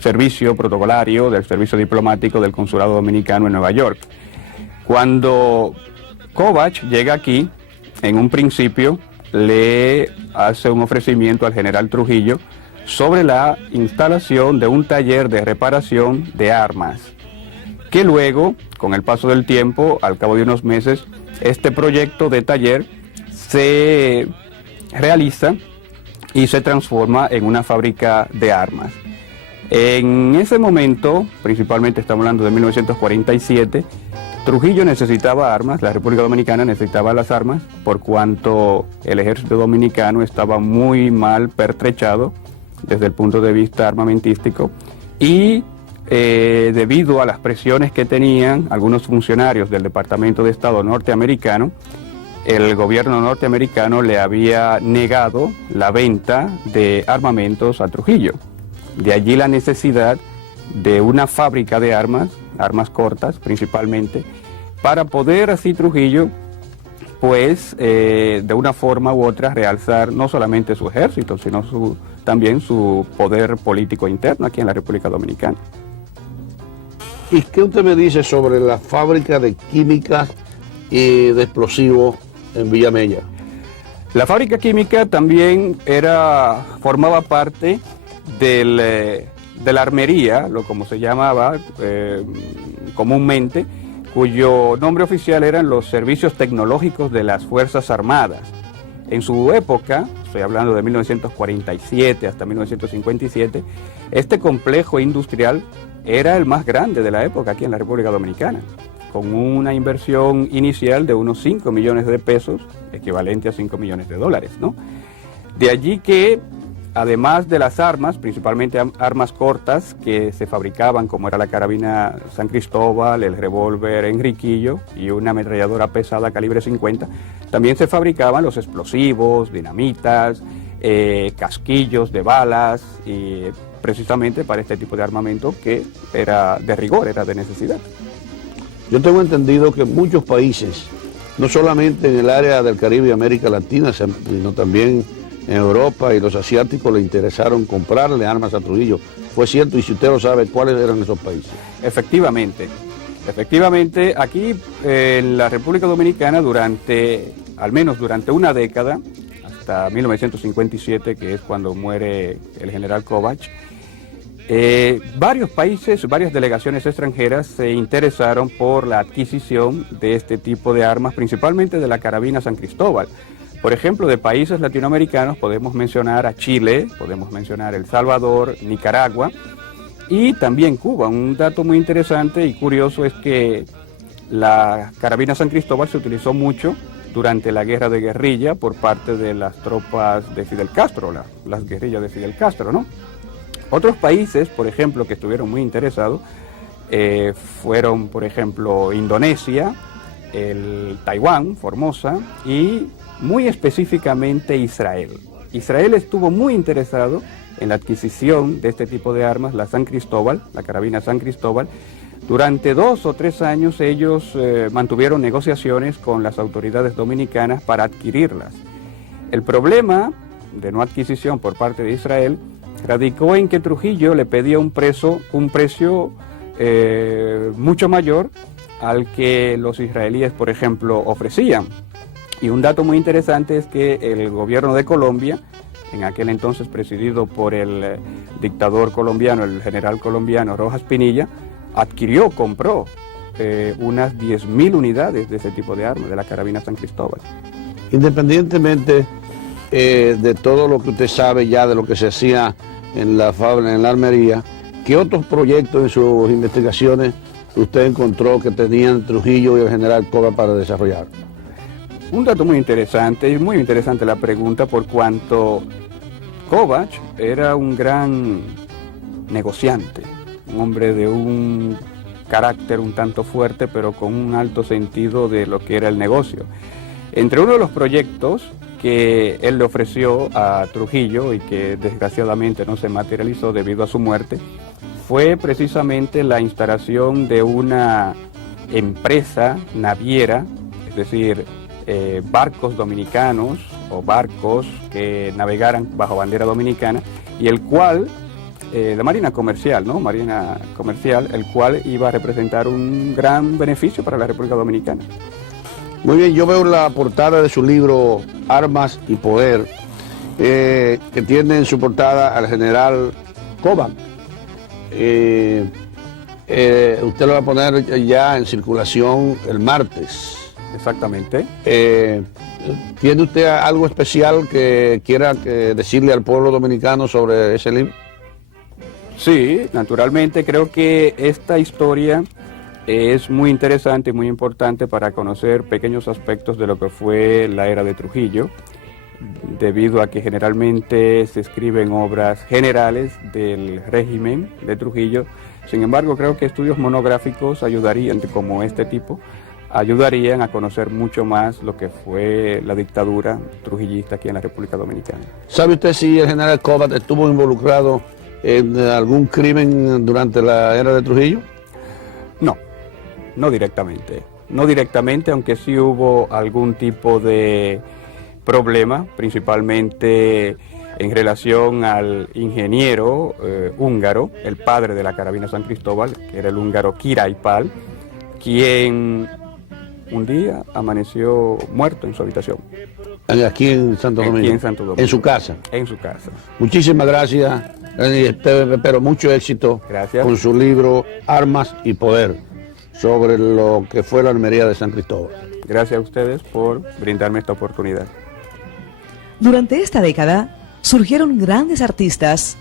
servicio protocolario, del servicio diplomático del Consulado Dominicano en Nueva York. Cuando Kovacs llega aquí, en un principio le hace un ofrecimiento al general Trujillo sobre la instalación de un taller de reparación de armas, que luego, con el paso del tiempo, al cabo de unos meses, este proyecto de taller se realiza y se transforma en una fábrica de armas. En ese momento, principalmente estamos hablando de 1947, Trujillo necesitaba armas, la República Dominicana necesitaba las armas, por cuanto el ejército dominicano estaba muy mal pertrechado desde el punto de vista armamentístico, y debido a las presiones que tenían algunos funcionarios del Departamento de Estado norteamericano, el gobierno norteamericano le había negado la venta de armamentos a Trujillo. De allí la necesidad de una fábrica de armas, armas cortas principalmente, para poder así Trujillo, pues de una forma u otra realzar no solamente su ejército, sino también su poder político interno aquí en la República Dominicana. ¿Y qué usted me dice sobre la fábrica de química y de explosivos en Villa Mella? La fábrica química también formaba parte de la armería, como se llamaba comúnmente, cuyo nombre oficial eran los servicios tecnológicos de las Fuerzas Armadas. En su época, estoy hablando de 1947 hasta 1957, este complejo industrial era el más grande de la época aquí en la República Dominicana, con una inversión inicial de unos 5 millones de pesos, equivalente a 5 millones de dólares, ¿no? De allí que, además de las armas, principalmente armas cortas que se fabricaban, como era la carabina San Cristóbal, el revólver Enriquillo y una ametralladora pesada calibre 50, también se fabricaban los explosivos, dinamitas, casquillos de balas, y precisamente para este tipo de armamento que era de rigor, era de necesidad. Yo tengo entendido que muchos países, no solamente en el área del Caribe y América Latina, sino también en Europa y los asiáticos, le interesaron comprarle armas a Trujillo. ¿Fue cierto? Y si usted lo sabe, ¿cuáles eran esos países? Efectivamente, aquí en la República Dominicana al menos durante una década, hasta 1957, que es cuando muere el general Kovacs, varios países, varias delegaciones extranjeras se interesaron por la adquisición de este tipo de armas, principalmente de la carabina San Cristóbal. Por ejemplo, de países latinoamericanos podemos mencionar a Chile, podemos mencionar El Salvador, Nicaragua, y también Cuba. Un dato muy interesante y curioso es que la carabina San Cristóbal se utilizó mucho durante la guerra de guerrilla por parte de las tropas de Fidel Castro, las guerrillas de Fidel Castro, ¿no? Otros países, por ejemplo, que estuvieron muy interesados, fueron, por ejemplo, Indonesia, Taiwán, Formosa, y muy específicamente Israel. Israel estuvo muy interesado en la adquisición de este tipo de armas, la San Cristóbal, la carabina San Cristóbal. Durante 2 o 3 años ellos mantuvieron negociaciones con las autoridades dominicanas para adquirirlas. El problema de no adquisición por parte de Israel radicó en que Trujillo le pedía un precio mucho mayor al que los israelíes, por ejemplo, ofrecían. Y un dato muy interesante es que el gobierno de Colombia, en aquel entonces presidido por el dictador colombiano, el general colombiano Rojas Pinilla, compró unas 10.000 unidades de ese tipo de armas, de la carabina San Cristóbal. Independientemente de todo lo que usted sabe ya de lo que se hacía en la armería, ¿qué otros proyectos en sus investigaciones usted encontró que tenían Trujillo y el general Cova para desarrollar? Un dato muy interesante, y muy interesante la pregunta, por cuanto Kovac era un gran negociante, un hombre de un carácter un tanto fuerte, pero con un alto sentido de lo que era el negocio. Entre uno de los proyectos que él le ofreció a Trujillo y que desgraciadamente no se materializó debido a su muerte, fue precisamente la instalación de una empresa naviera, es decir, barcos dominicanos o barcos que navegaran bajo bandera dominicana, y el cual, la marina comercial, ¿no? Marina comercial, el cual iba a representar un gran beneficio para la República Dominicana. Muy bien, yo veo la portada de su libro Armas y Poder, que tiene en su portada al general Kovac. Usted lo va a poner ya en circulación el martes. Exactamente. ¿Tiene usted algo especial que quiera decirle al pueblo dominicano sobre ese libro? Sí, naturalmente creo que esta historia es muy interesante y muy importante para conocer pequeños aspectos de lo que fue la era de Trujillo, debido a que generalmente se escriben obras generales del régimen de Trujillo. Sin embargo, creo que estudios monográficos ayudarían, como este tipo, ayudarían a conocer mucho más lo que fue la dictadura trujillista aquí en la República Dominicana. ¿Sabe usted si el general Kovac estuvo involucrado en algún crimen durante la era de Trujillo? No directamente, aunque sí hubo algún tipo de problema, principalmente en relación al ingeniero húngaro, el padre de la carabina San Cristóbal, que era el húngaro Király, quien un día amaneció muerto en su habitación. Aquí en Santo Domingo. Aquí en Santo Domingo. En su casa. En su casa. Muchísimas gracias, espero mucho éxito. Gracias. Con su libro Armas y Poder, sobre lo que fue la armería de San Cristóbal. Gracias a ustedes por brindarme esta oportunidad. Durante esta década surgieron grandes artistas.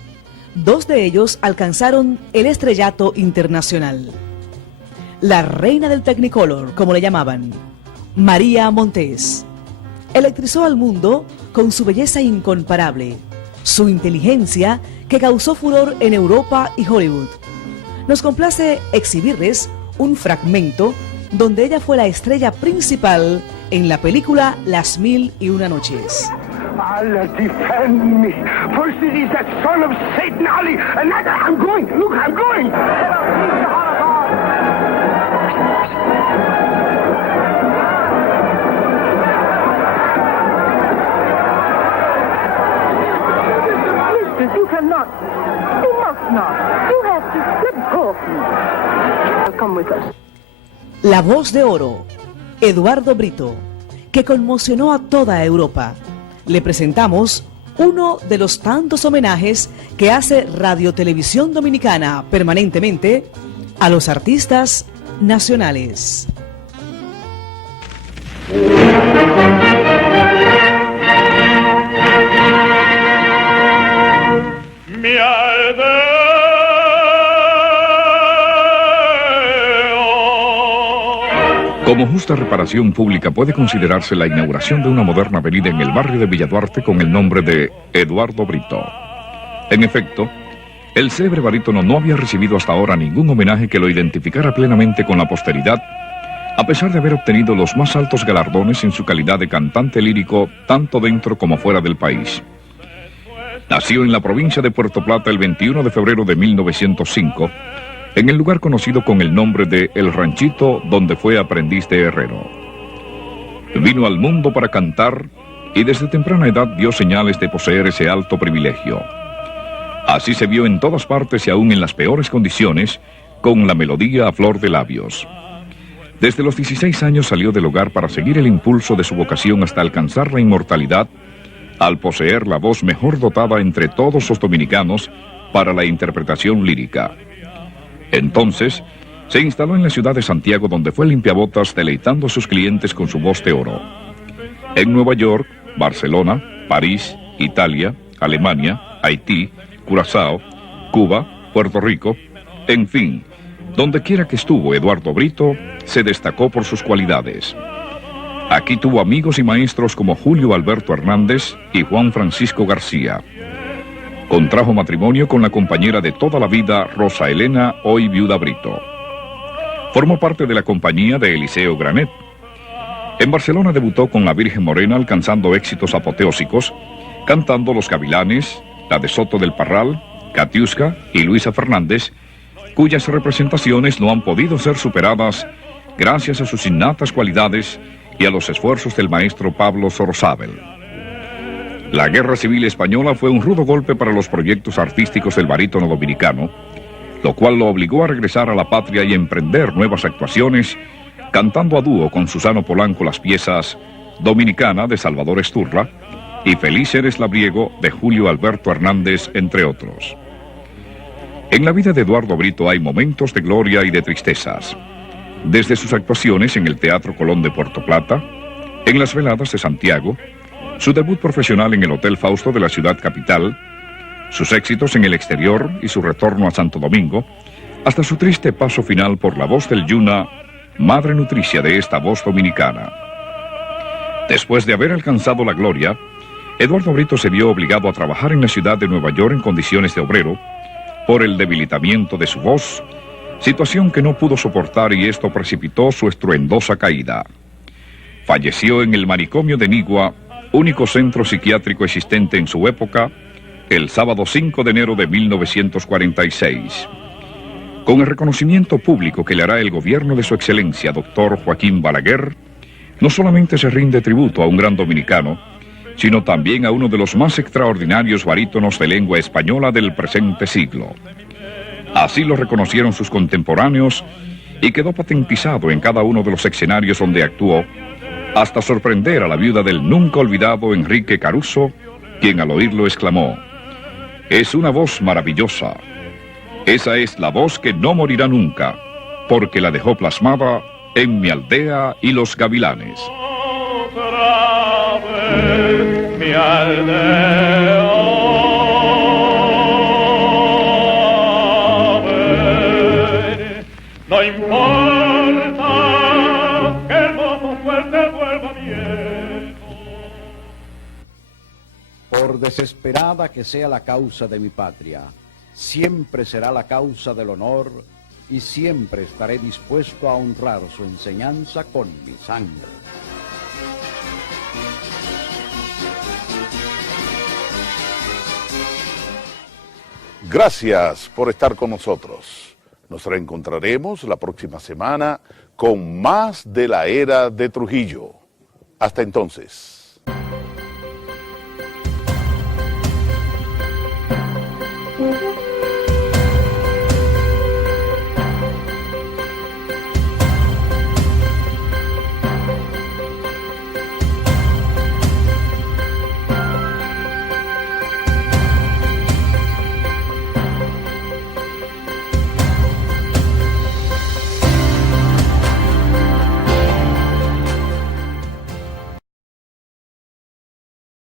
2 de ellos alcanzaron el estrellato internacional. La reina del Technicolor, como le llamaban, María Montés, electrizó al mundo con su belleza incomparable, su inteligencia que causó furor en Europa y Hollywood. Nos complace exhibirles un fragmento donde ella fue la estrella principal en la película Las Mil y Una Noches. Allah defend me. First it is that son of Satan, Ali, and now I'm going. Look, I'm going. Mister, you cannot. You must not. You have to let go of me. Come with us. La voz de oro, Eduardo Brito, que conmocionó a toda Europa. Le presentamos uno de los tantos homenajes que hace Radio Televisión Dominicana permanentemente a los artistas nacionales. Mi alma Como justa reparación pública puede considerarse la inauguración de una moderna avenida en el barrio de Villa Duarte con el nombre de Eduardo Brito. En efecto, el célebre barítono no había recibido hasta ahora ningún homenaje que lo identificara plenamente con la posteridad, a pesar de haber obtenido los más altos galardones en su calidad de cantante lírico tanto dentro como fuera del país. Nació en la provincia de Puerto Plata el 21 de febrero de 1905, en el lugar conocido con el nombre de El Ranchito, donde fue aprendiz de herrero. Vino al mundo para cantar y desde temprana edad dio señales de poseer ese alto privilegio. Así se vio en todas partes y aún en las peores condiciones, con la melodía a flor de labios. Desde los 16 años salió del hogar para seguir el impulso de su vocación hasta alcanzar la inmortalidad, al poseer la voz mejor dotada entre todos los dominicanos para la interpretación lírica. Entonces, se instaló en la ciudad de Santiago, donde fue limpiabotas deleitando a sus clientes con su voz de oro. En Nueva York, Barcelona, París, Italia, Alemania, Haití, Curazao, Cuba, Puerto Rico, en fin, donde quiera que estuvo Eduardo Brito, se destacó por sus cualidades. Aquí tuvo amigos y maestros como Julio Alberto Hernández y Juan Francisco García. Contrajo matrimonio con la compañera de toda la vida, Rosa Elena, hoy viuda Brito. Formó parte de la compañía de Eliseo Granet. En Barcelona debutó con la Virgen Morena, alcanzando éxitos apoteósicos, cantando Los Gavilanes, la de Soto del Parral, Katiuska y Luisa Fernández, cuyas representaciones no han podido ser superadas gracias a sus innatas cualidades y a los esfuerzos del maestro Pablo Sorozábal. La Guerra Civil Española fue un rudo golpe para los proyectos artísticos del barítono dominicano, lo cual lo obligó a regresar a la patria y emprender nuevas actuaciones, cantando a dúo con Susano Polanco las piezas Dominicana de Salvador Esturra y Feliz eres labriego de Julio Alberto Hernández, entre otros. En la vida de Eduardo Brito hay momentos de gloria y de tristezas. Desde sus actuaciones en el Teatro Colón de Puerto Plata, en las veladas de Santiago, su debut profesional en el Hotel Fausto de la ciudad capital, sus éxitos en el exterior y su retorno a Santo Domingo, hasta su triste paso final por la voz del Yuna, madre nutricia de esta voz dominicana. Después de haber alcanzado la gloria, Eduardo Brito se vio obligado a trabajar en la ciudad de Nueva York en condiciones de obrero por el debilitamiento de su voz, situación que no pudo soportar y esto precipitó su estruendosa caída. Falleció en el manicomio de Nigua, único centro psiquiátrico existente en su época, el sábado 5 de enero de 1946. Con el reconocimiento público que le hará el gobierno de su excelencia, doctor Joaquín Balaguer, no solamente se rinde tributo a un gran dominicano, sino también a uno de los más extraordinarios barítonos de lengua española del presente siglo. Así lo reconocieron sus contemporáneos y quedó patentizado en cada uno de los escenarios donde actuó, hasta sorprender a la viuda del nunca olvidado Enrique Caruso, quien al oírlo exclamó: «Es una voz maravillosa. Esa es la voz que no morirá nunca, porque la dejó plasmada en Mi aldea y Los Gavilanes». Mi aldea, no importa que el mozo fuerte vuelva viejo. Por desesperada que sea la causa de mi patria, siempre será la causa del honor y siempre estaré dispuesto a honrar su enseñanza con mi sangre. Gracias por estar con nosotros. Nos reencontraremos la próxima semana con más de la era de Trujillo. Hasta entonces.